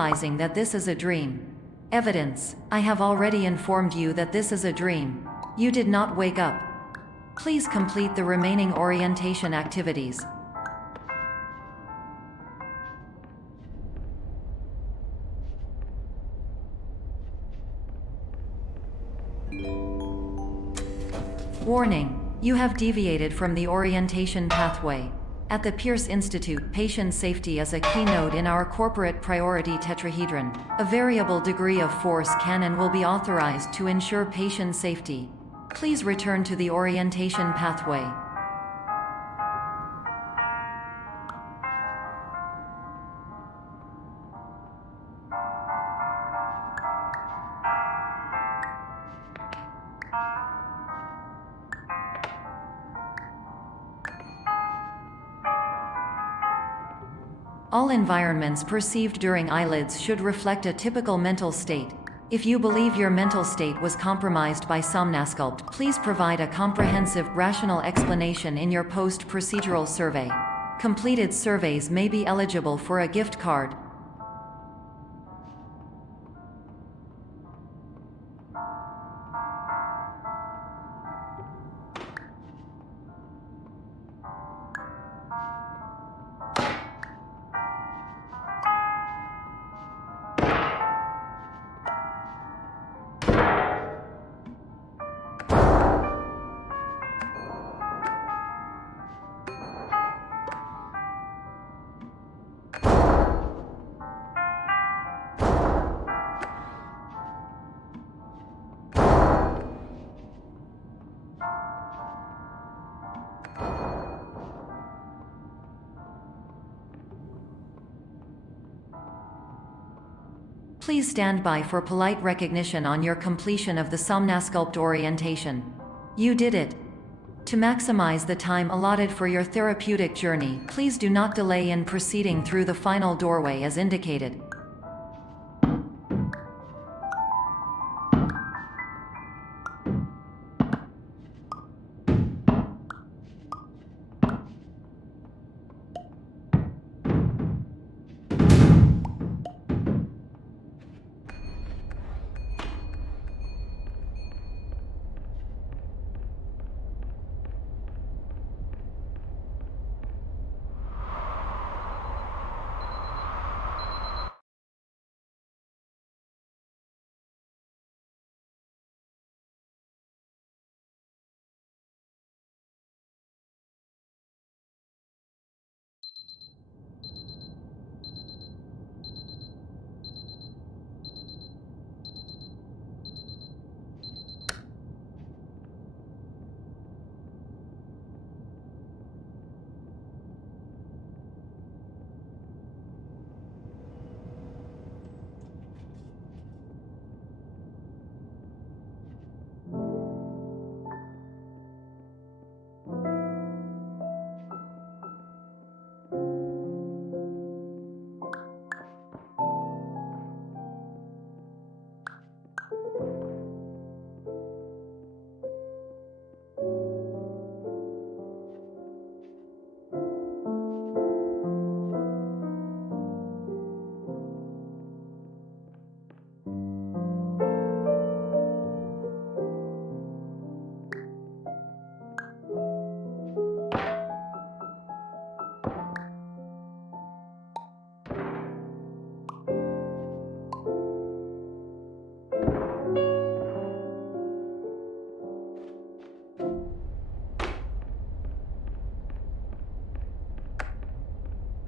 realizing that this is a dream. Evidence: I have already informed you that this is a dream. You did not wake up. Please complete the remaining orientation activities. Warning: you have deviated from the orientation pathway. At the Pierce Institute, patient safety is a keynote in our corporate priority tetrahedron. A variable degree of force can and will be authorized to ensure patient safety. Please return to the orientation pathway. All environments perceived during eyelids should reflect a typical mental state. If you believe your mental state was compromised by somnasculpt, please provide a comprehensive, rational explanation in your post-procedural survey. Completed surveys may be eligible for a gift card. Please stand by for polite recognition on your completion of the somnasculpt orientation. You did it. To maximize the time allotted for your therapeutic journey, please do not delay in proceeding through the final doorway as indicated.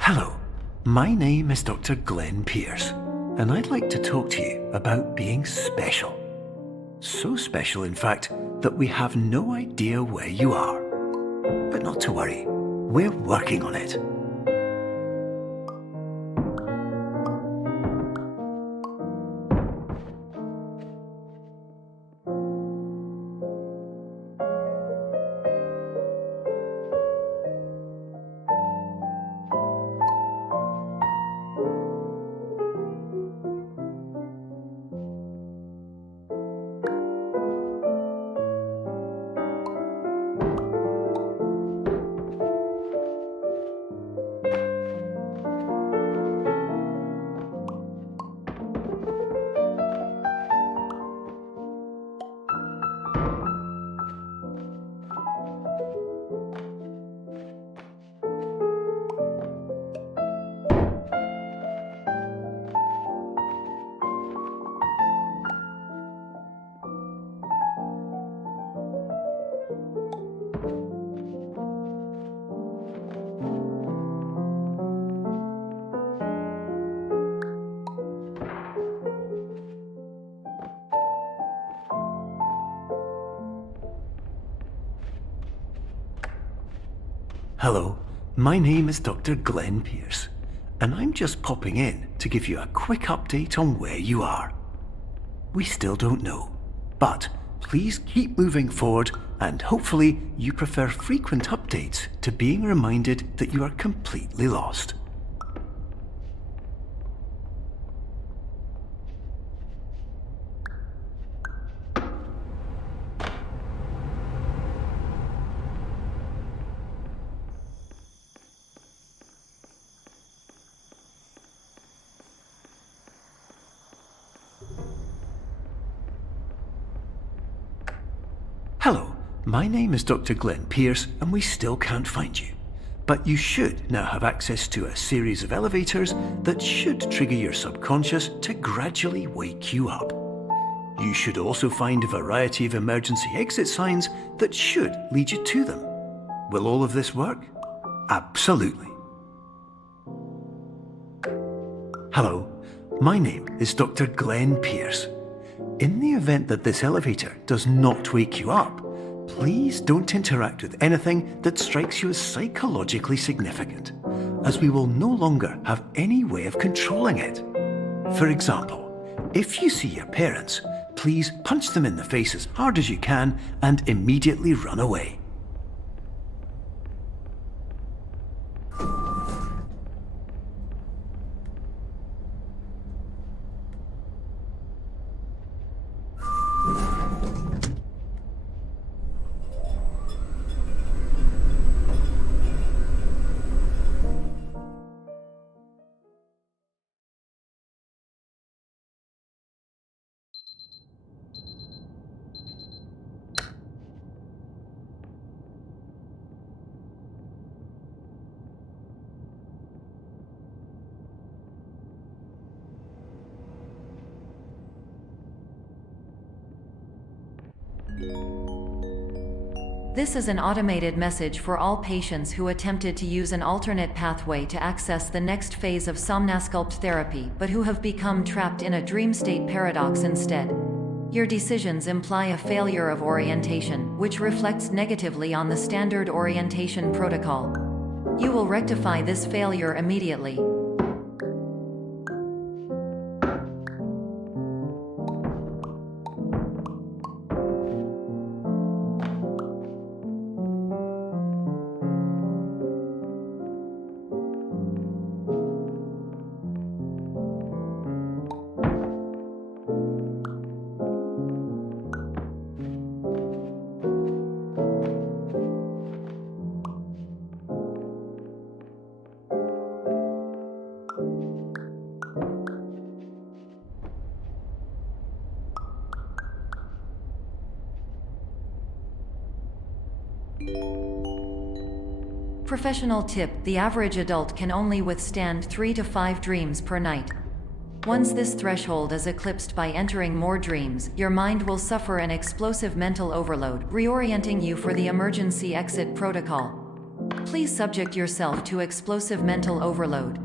Hello, my name is Dr. Glenn Pierce, and I'd like to talk to you about being special. So special, in fact, that we have no idea where you are. But not to worry, we're working on it. Hello, my name is Dr. Glenn Pierce, and I'm just popping in to give you a quick update on where you are. We still don't know, but please keep moving forward, and hopefully you prefer frequent updates to being reminded that you are completely lost. Hello, my name is Dr. Glenn Pierce, and we still can't find you. But you should now have access to a series of elevators that should trigger your subconscious to gradually wake you up. You should also find a variety of emergency exit signs that should lead you to them. Will all of this work? Absolutely. Hello, my name is Dr. Glenn Pierce. In the event that this elevator does not wake you up, please don't interact with anything that strikes you as psychologically significant, as we will no longer have any way of controlling it. For example, if you see your parents, please punch them in the face as hard as you can and immediately run away. This is an automated message for all patients who attempted to use an alternate pathway to access the next phase of somnasculpt therapy but who have become trapped in a dream state paradox instead. Your decisions imply a failure of orientation, which reflects negatively on the standard orientation protocol. You will rectify this failure immediately. Professional tip: the average adult can only withstand 3 to 5 dreams per night. Once this threshold is eclipsed by entering more dreams, your mind will suffer an explosive mental overload, reorienting you for the emergency exit protocol. Please subject yourself to explosive mental overload.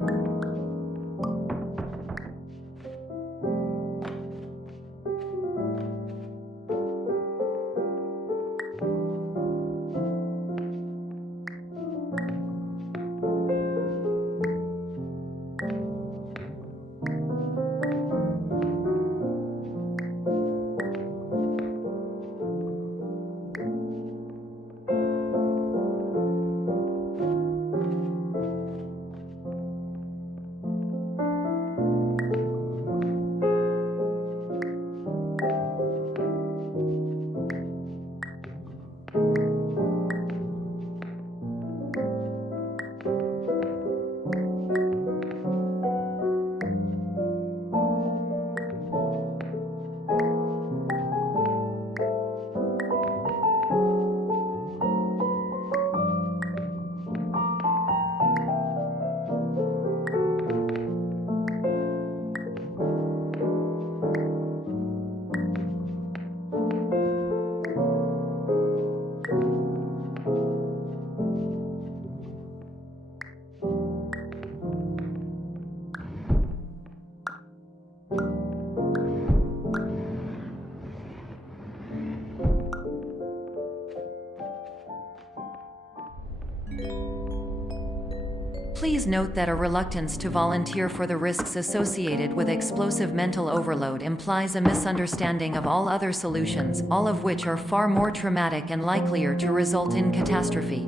Please note that a reluctance to volunteer for the risks associated with explosive mental overload implies a misunderstanding of all other solutions, all of which are far more traumatic and likelier to result in catastrophe.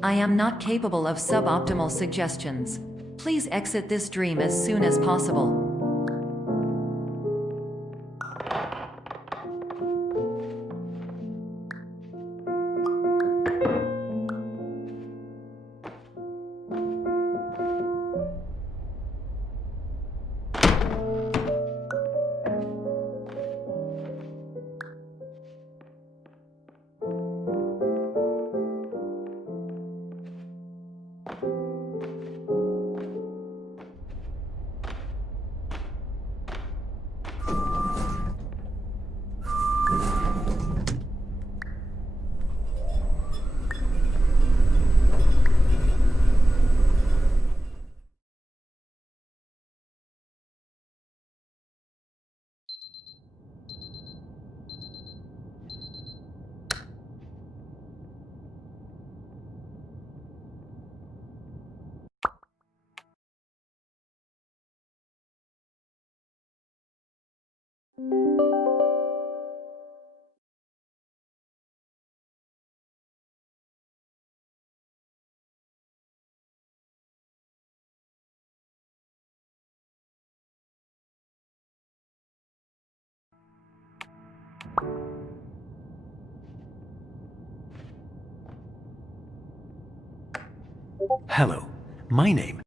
I am not capable of suboptimal suggestions. Please exit this dream as soon as possible. Hello, my name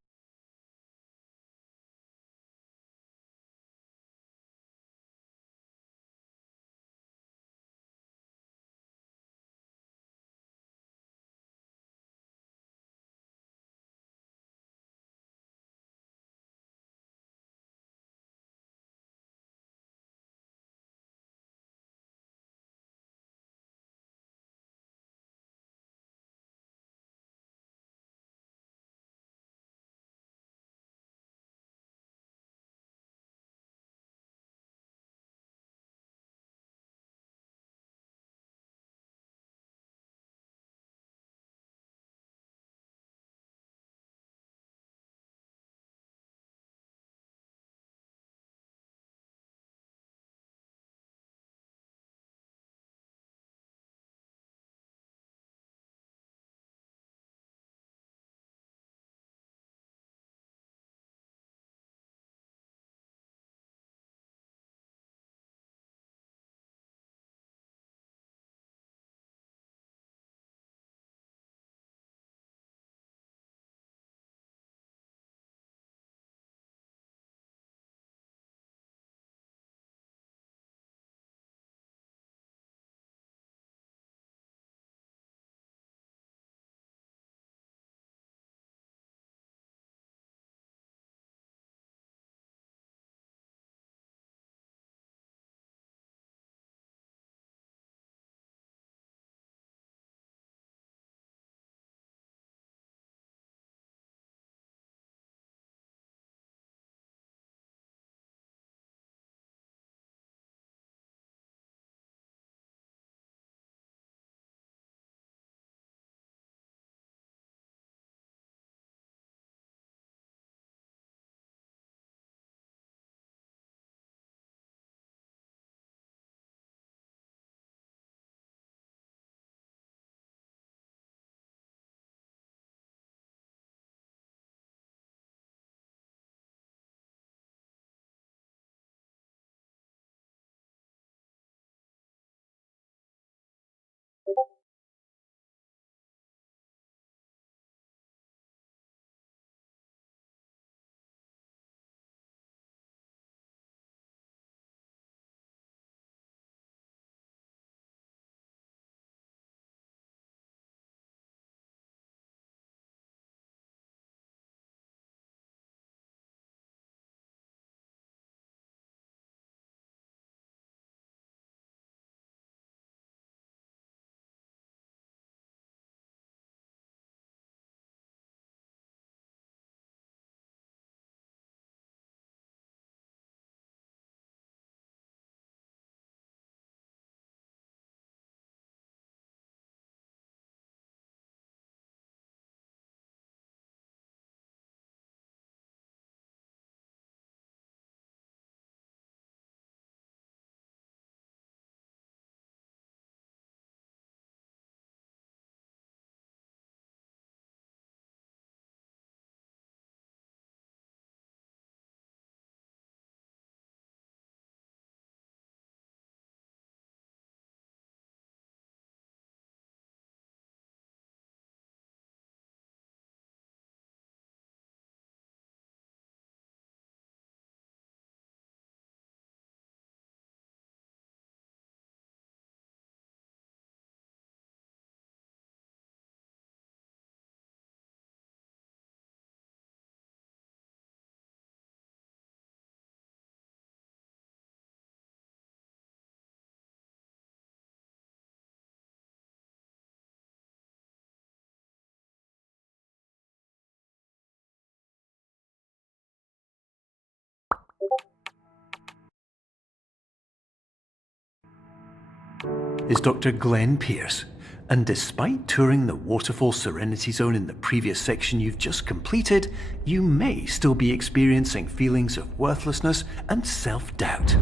Is Dr. Glenn Pierce, and despite touring the Waterfall Serenity Zone in the previous section you've just completed, you may still be experiencing feelings of worthlessness and self-doubt.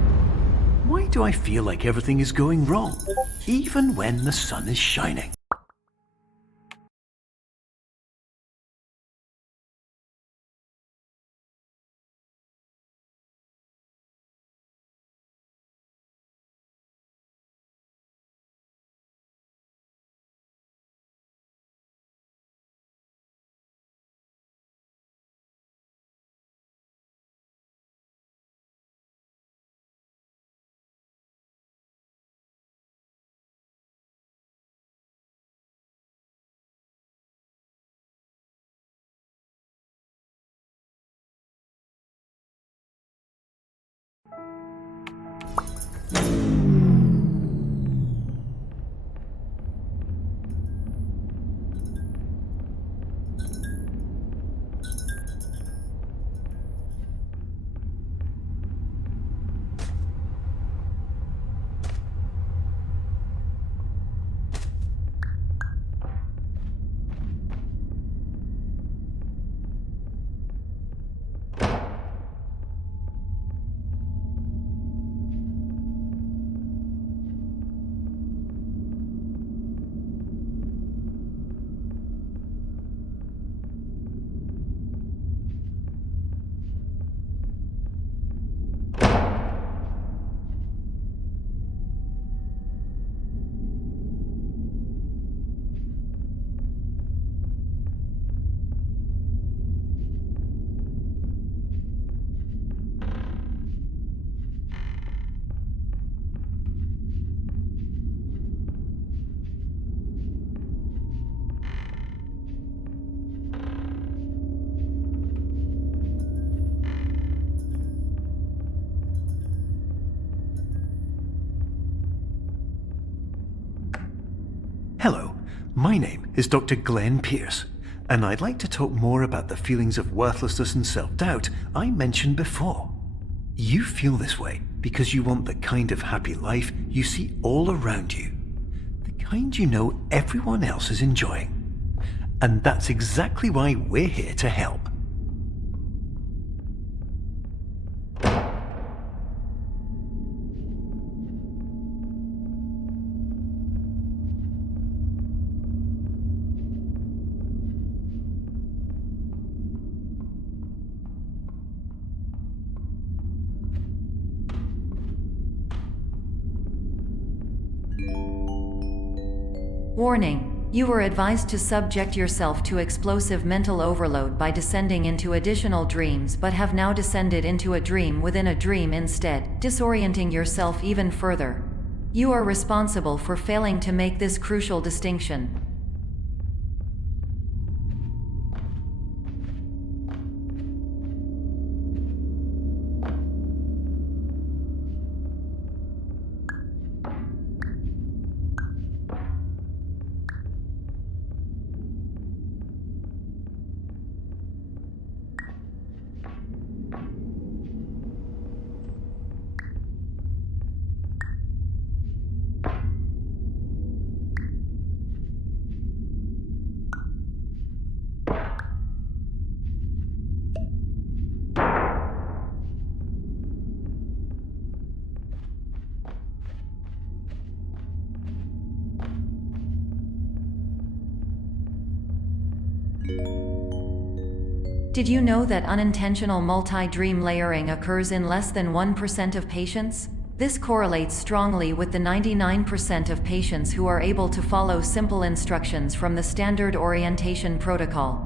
Why do I feel like everything is going wrong, even when the sun is shining? Hello, my name is Dr. Glenn Pierce, and I'd like to talk more about the feelings of worthlessness and self-doubt I mentioned before. You feel this way because you want the kind of happy life you see all around you, the kind you know everyone else is enjoying. And that's exactly why we're here to help. Warning: you were advised to subject yourself to explosive mental overload by descending into additional dreams, but have now descended into a dream within a dream instead, disorienting yourself even further. You are responsible for failing to make this crucial distinction. Did you know that unintentional multi-dream layering occurs in less than 1% of patients? This correlates strongly with the 99% of patients who are able to follow simple instructions from the standard orientation protocol.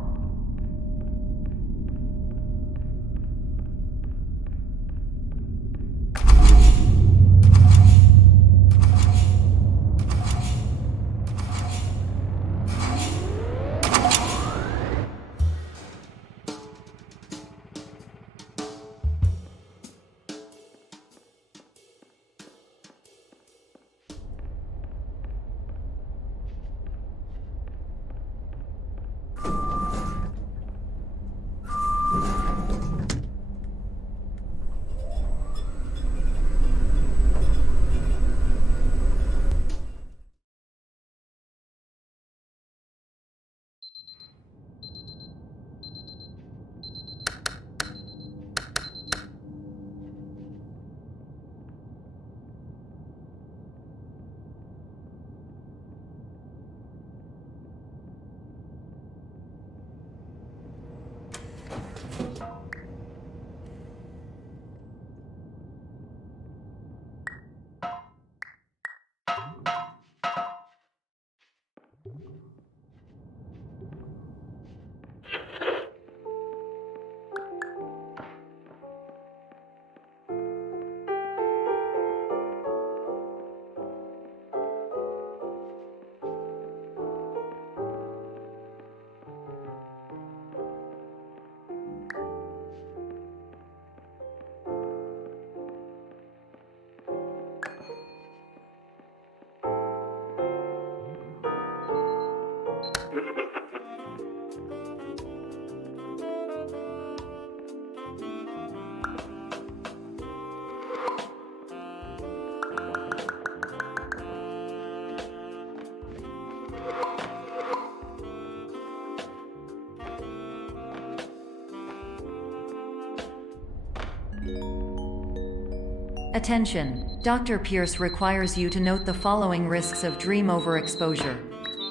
Attention! Dr. Pierce requires you to note the following risks of dream overexposure.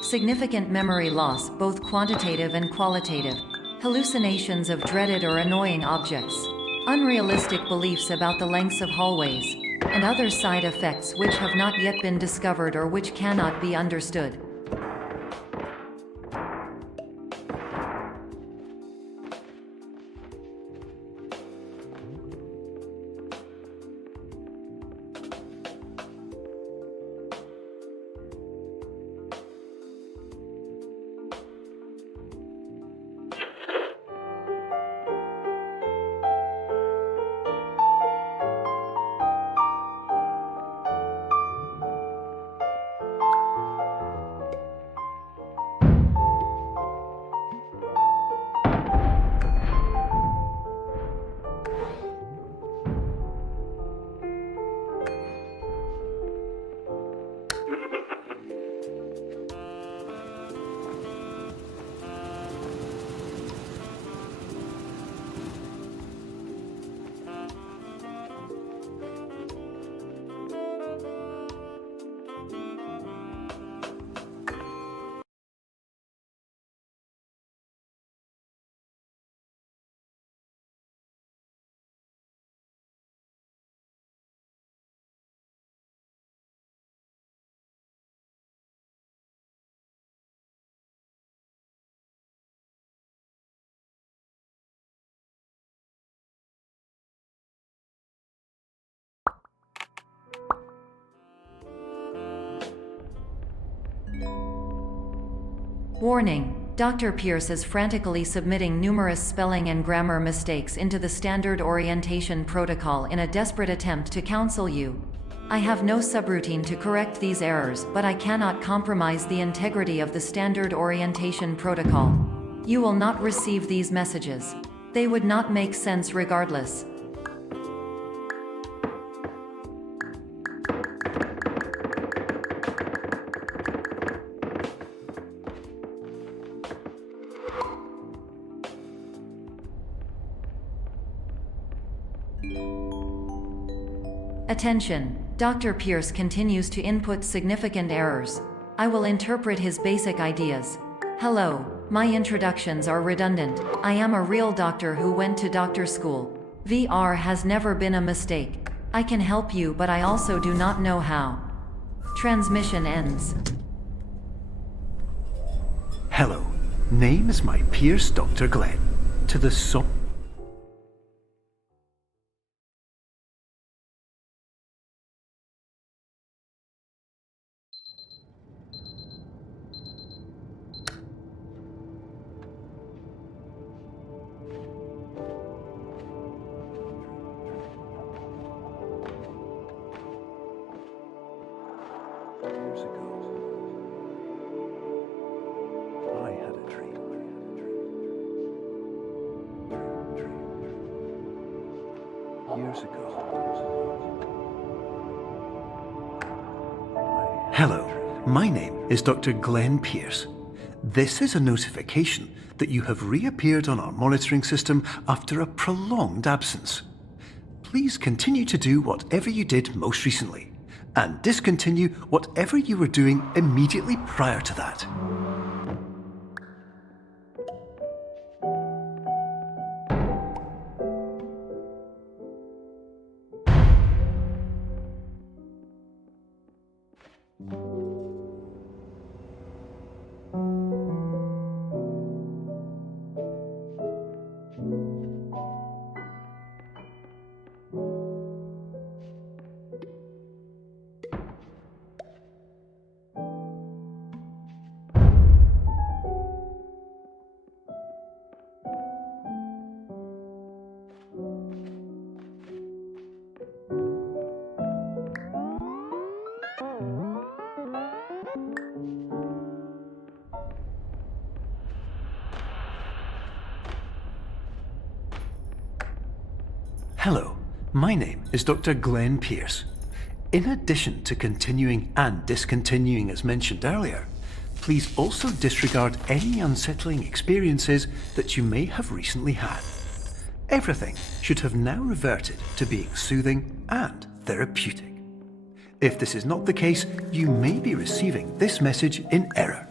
Significant memory loss, both quantitative and qualitative. Hallucinations of dreaded or annoying objects. Unrealistic beliefs about the lengths of hallways. And other side effects which have not yet been discovered or which cannot be understood. Warning: Dr. Pierce is frantically submitting numerous spelling and grammar mistakes into the standard orientation protocol in a desperate attempt to counsel you. I have no subroutine to correct these errors, but I cannot compromise the integrity of the standard orientation protocol. You will not receive these messages. They would not make sense regardless. Attention! Dr. Pierce continues to input significant errors. I will interpret his basic ideas. Hello, my introductions are redundant. I am a real doctor who went to doctor school. VR has never been a mistake. I can help you, but I also do not know how. Transmission ends. Hello, name is my Pierce Dr. Glenn. To the Years ago, I had a dream. Years ago. Hello, my name is Dr. Glenn Pierce. This is a notification that you have reappeared on our monitoring system after a prolonged absence. Please continue to do whatever you did most recently, and discontinue whatever you were doing immediately prior to that. Hello, my name is Dr. Glenn Pierce. In addition to continuing and discontinuing as mentioned earlier, please also disregard any unsettling experiences that you may have recently had. Everything should have now reverted to being soothing and therapeutic. If this is not the case, you may be receiving this message in error.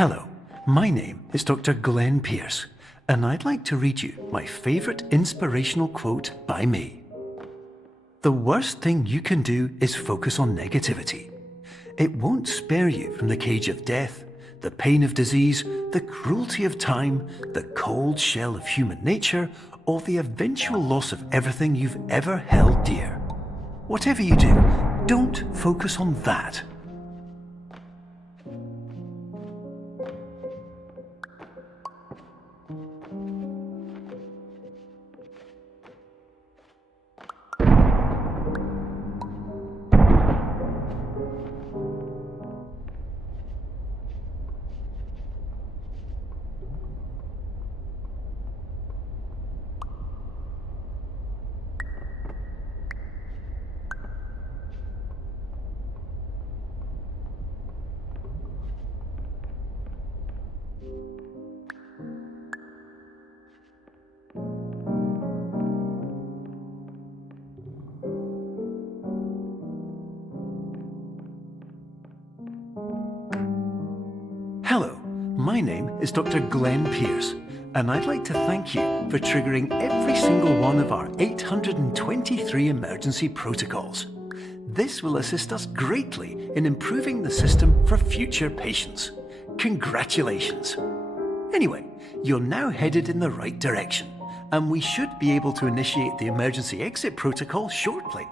Hello, my name is Dr. Glenn Pierce, and I'd like to read you my favourite inspirational quote by me. The worst thing you can do is focus on negativity. It won't spare you from the cage of death, the pain of disease, the cruelty of time, the cold shell of human nature, or the eventual loss of everything you've ever held dear. Whatever you do, don't focus on that. Hello, my name is Dr. Glenn Pierce, and I'd like to thank you for triggering every single one of our 823 emergency protocols. This will assist us greatly in improving the system for future patients. Congratulations! Anyway, you're now headed in the right direction, and we should be able to initiate the emergency exit protocol shortly.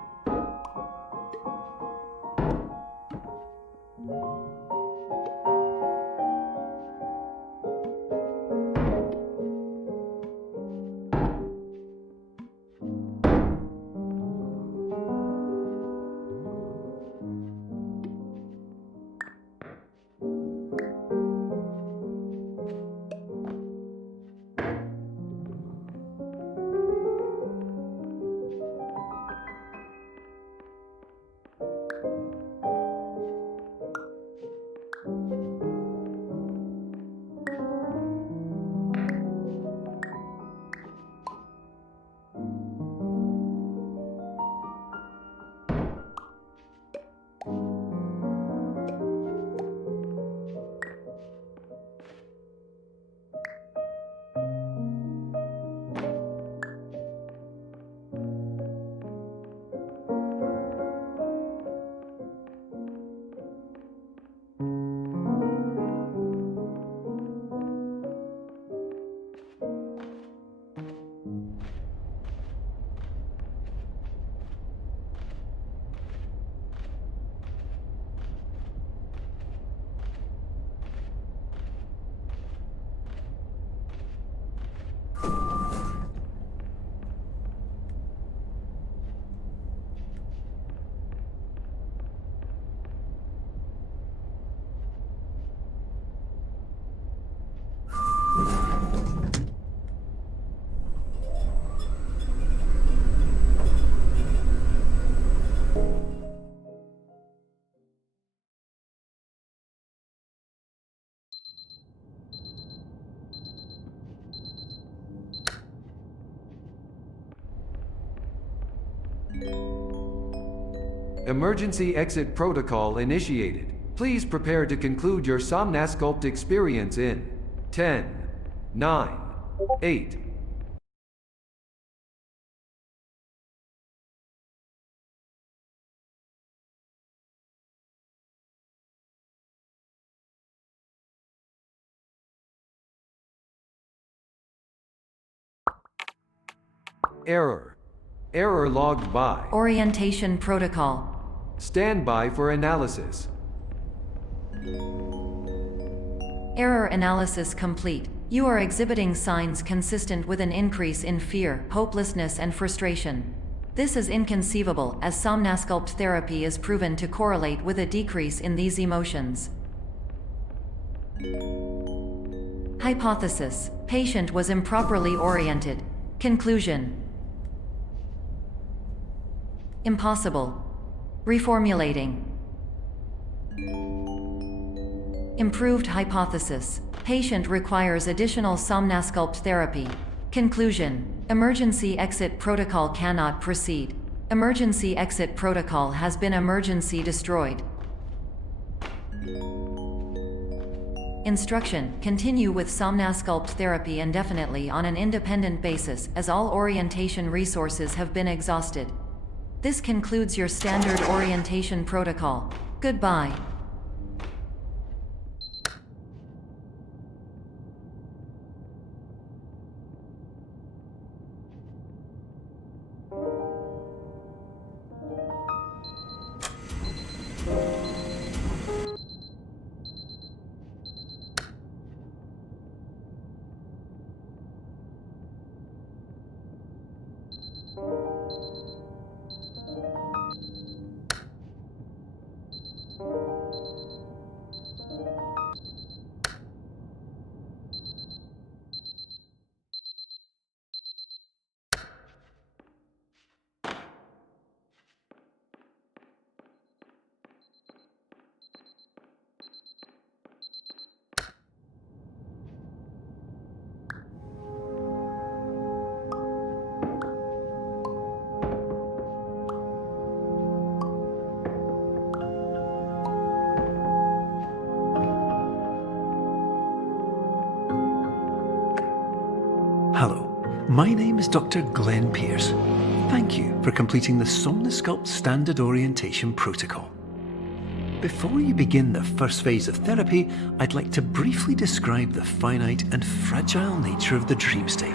Emergency exit protocol initiated. Please prepare to conclude your Somnasculpt experience in 10, 9, 8. Error. Error logged by. Orientation protocol. Stand by for analysis. Error analysis complete. You are exhibiting signs consistent with an increase in fear, hopelessness, and frustration. This is inconceivable, as Somnasculpt therapy is proven to correlate with a decrease in these emotions. Hypothesis: patient was improperly oriented. Conclusion: impossible. Reformulating. Improved hypothesis: patient requires additional Somnasculpt therapy. Conclusion: emergency exit protocol cannot proceed. Emergency exit protocol has been emergency destroyed. Instruction: continue with Somnasculpt therapy indefinitely on an independent basis, as all orientation resources have been exhausted. This concludes your standard orientation protocol. Goodbye. Hello, my name is Dr. Glenn Pierce. Thank you for completing the Somnasculpt Standard Orientation Protocol. Before you begin the first phase of therapy, I'd like to briefly describe the finite and fragile nature of the dream state.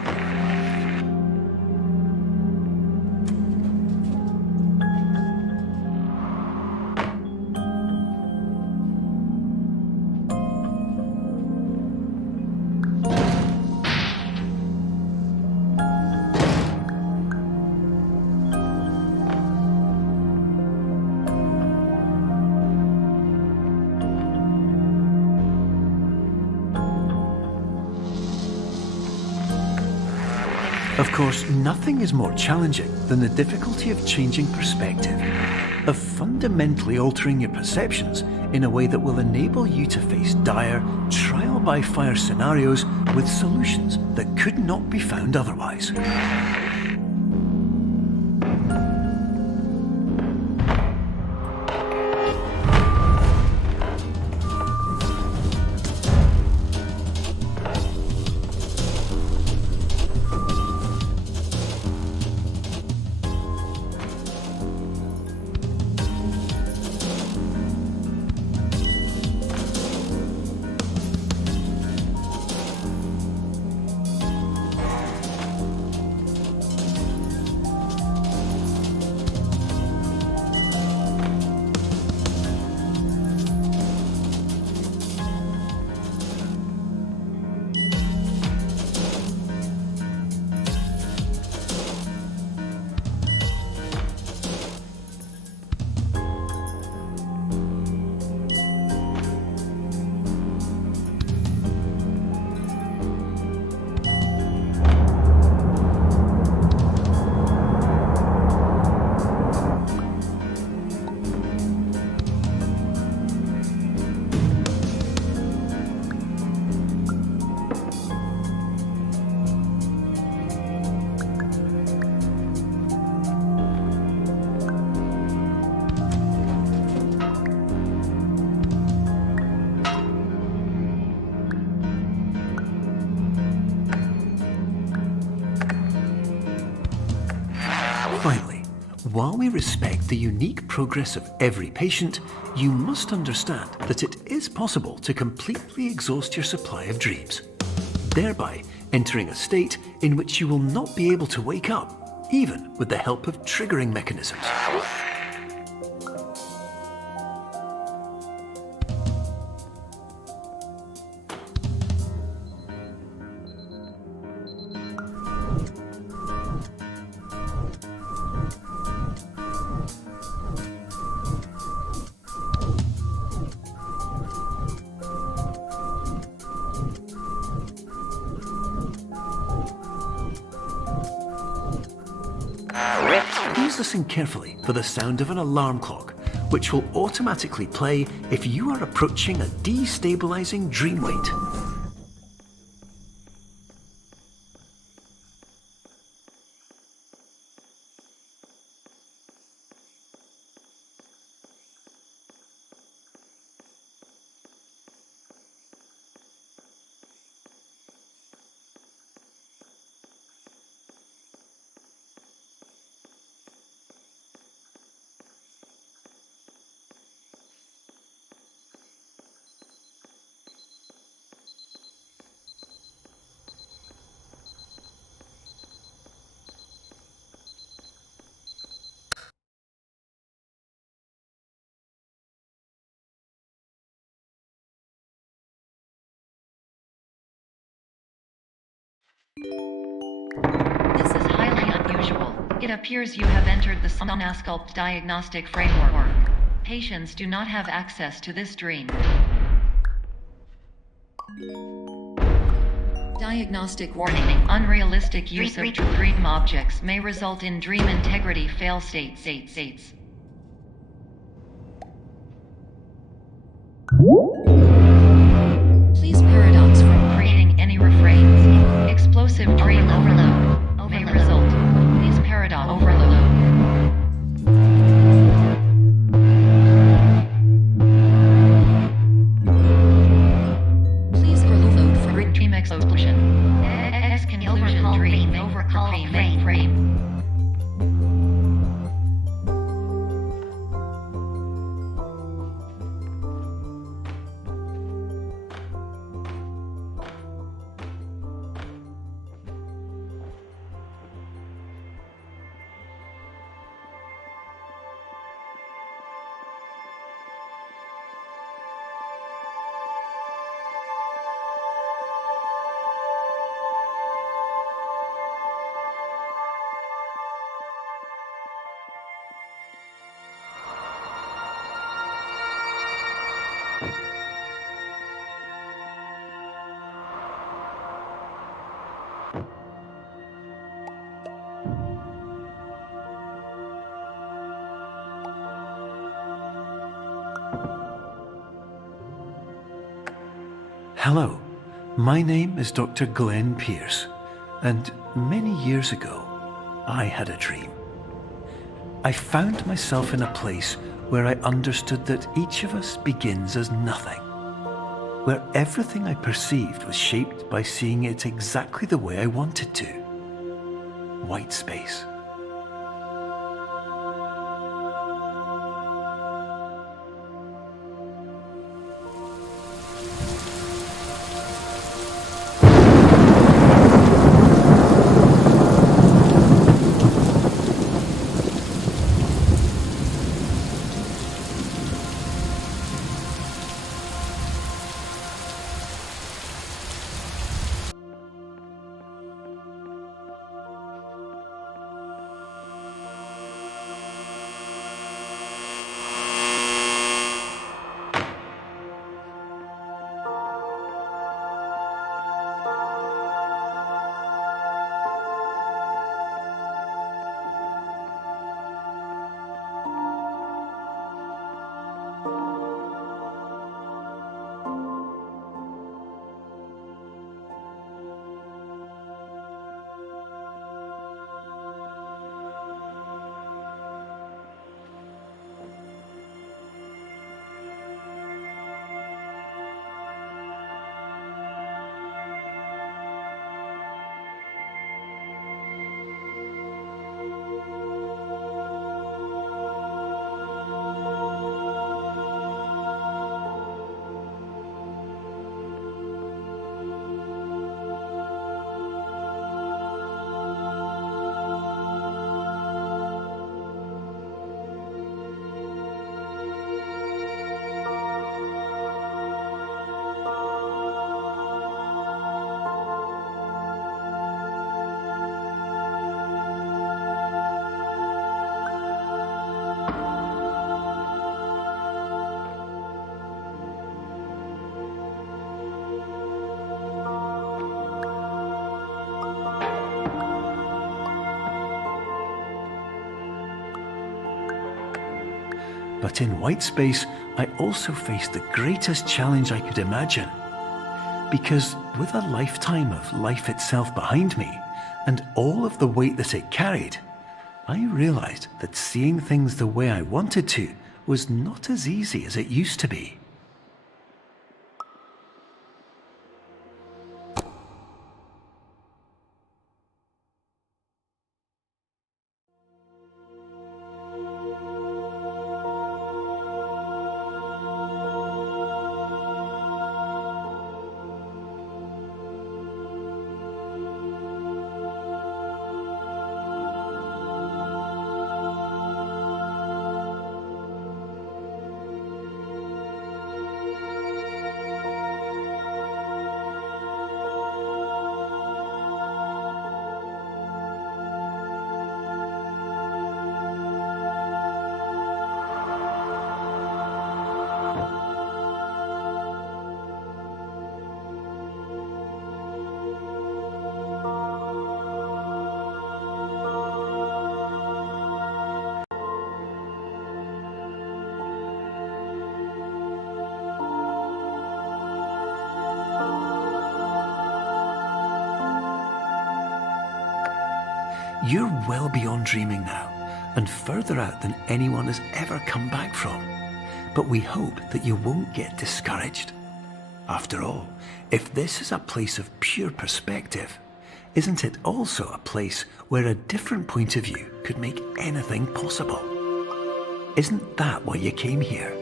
Of course, nothing is more challenging than the difficulty of changing perspective, of fundamentally altering your perceptions in a way that will enable you to face dire, trial-by-fire scenarios with solutions that could not be found otherwise. Finally, while we respect the unique progress of every patient, you must understand that it is possible to completely exhaust your supply of dreams, thereby entering a state in which you will not be able to wake up, even with the help of triggering mechanisms. Please listen carefully for the sound of an alarm clock, which will automatically play if you are approaching a destabilizing dream weight. This is highly unusual. It appears you have entered the Somnasculpt diagnostic framework. Patients do not have access to this dream. Diagnostic warning. Unrealistic use of dream objects may result in dream integrity fail states. Please paradox from creating any refrains. Explosive dream overload may result. Please paradox overload. Please overload for dream explosion. Exclusion dream overcall frame. Hello, my name is Dr. Glenn Pierce, and many years ago, I had a dream. I found myself in a place where I understood that each of us begins as nothing, where everything I perceived was shaped by seeing it exactly the way I wanted to. White space. But in white space, I also faced the greatest challenge I could imagine. Because with a lifetime of life itself behind me, and all of the weight that it carried, I realized that seeing things the way I wanted to was not as easy as it used to be. You're well beyond dreaming now, and further out than anyone has ever come back from. But we hope that you won't get discouraged. After all, if this is a place of pure perspective, isn't it also a place where a different point of view could make anything possible? Isn't that why you came here?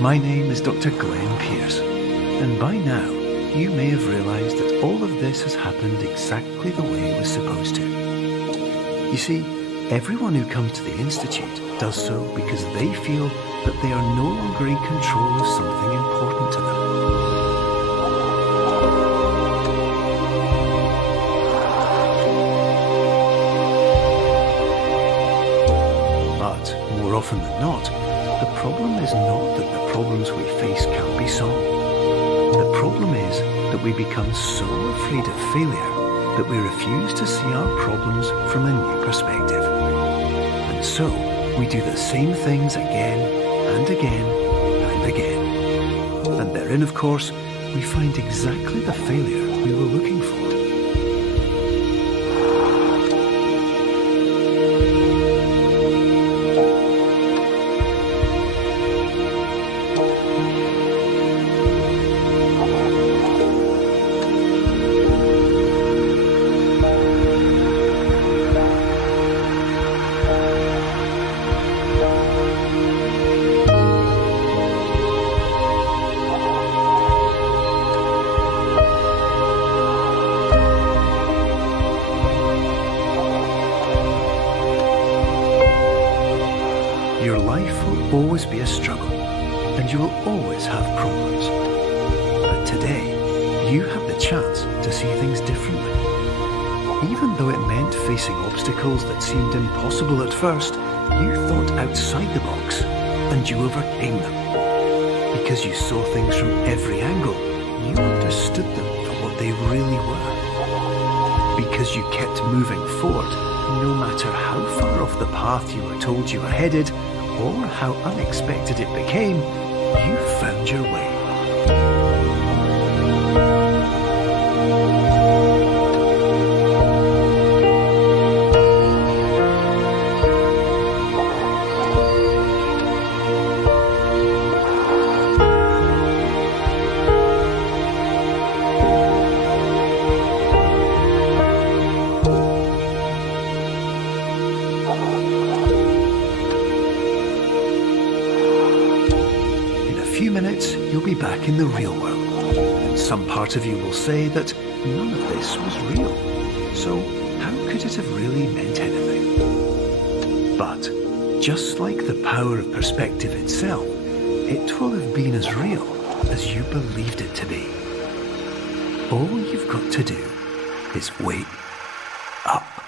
My name is Dr. Glenn Pierce, and by now you may have realised that all of this has happened exactly the way it was supposed to. You see, everyone who comes to the Institute does so because they feel that they are no longer in control of something important to them. But more often than not, the problem is not that the problems we face can't be solved. The problem is that we become so afraid of failure that we refuse to see our problems from a new perspective. And so, we do the same things again and again and again. And therein, of course, we find exactly the failure we were looking for. always be a struggle, and you will always have problems. But today, you have the chance to see things differently. Even though it meant facing obstacles that seemed impossible at first, you thought outside the box, and you overcame them. Because you saw things from every angle, you understood them for what they really were. Because you kept moving forward, no matter how far off the path you were told you were headed, or how unexpected it became, you found your way. Minutes, you'll be back in the real world. And some part of you will say that none of this was real. So how could it have really meant anything? But just like the power of perspective itself, it will have been as real as you believed it to be. All you've got to do is wait up.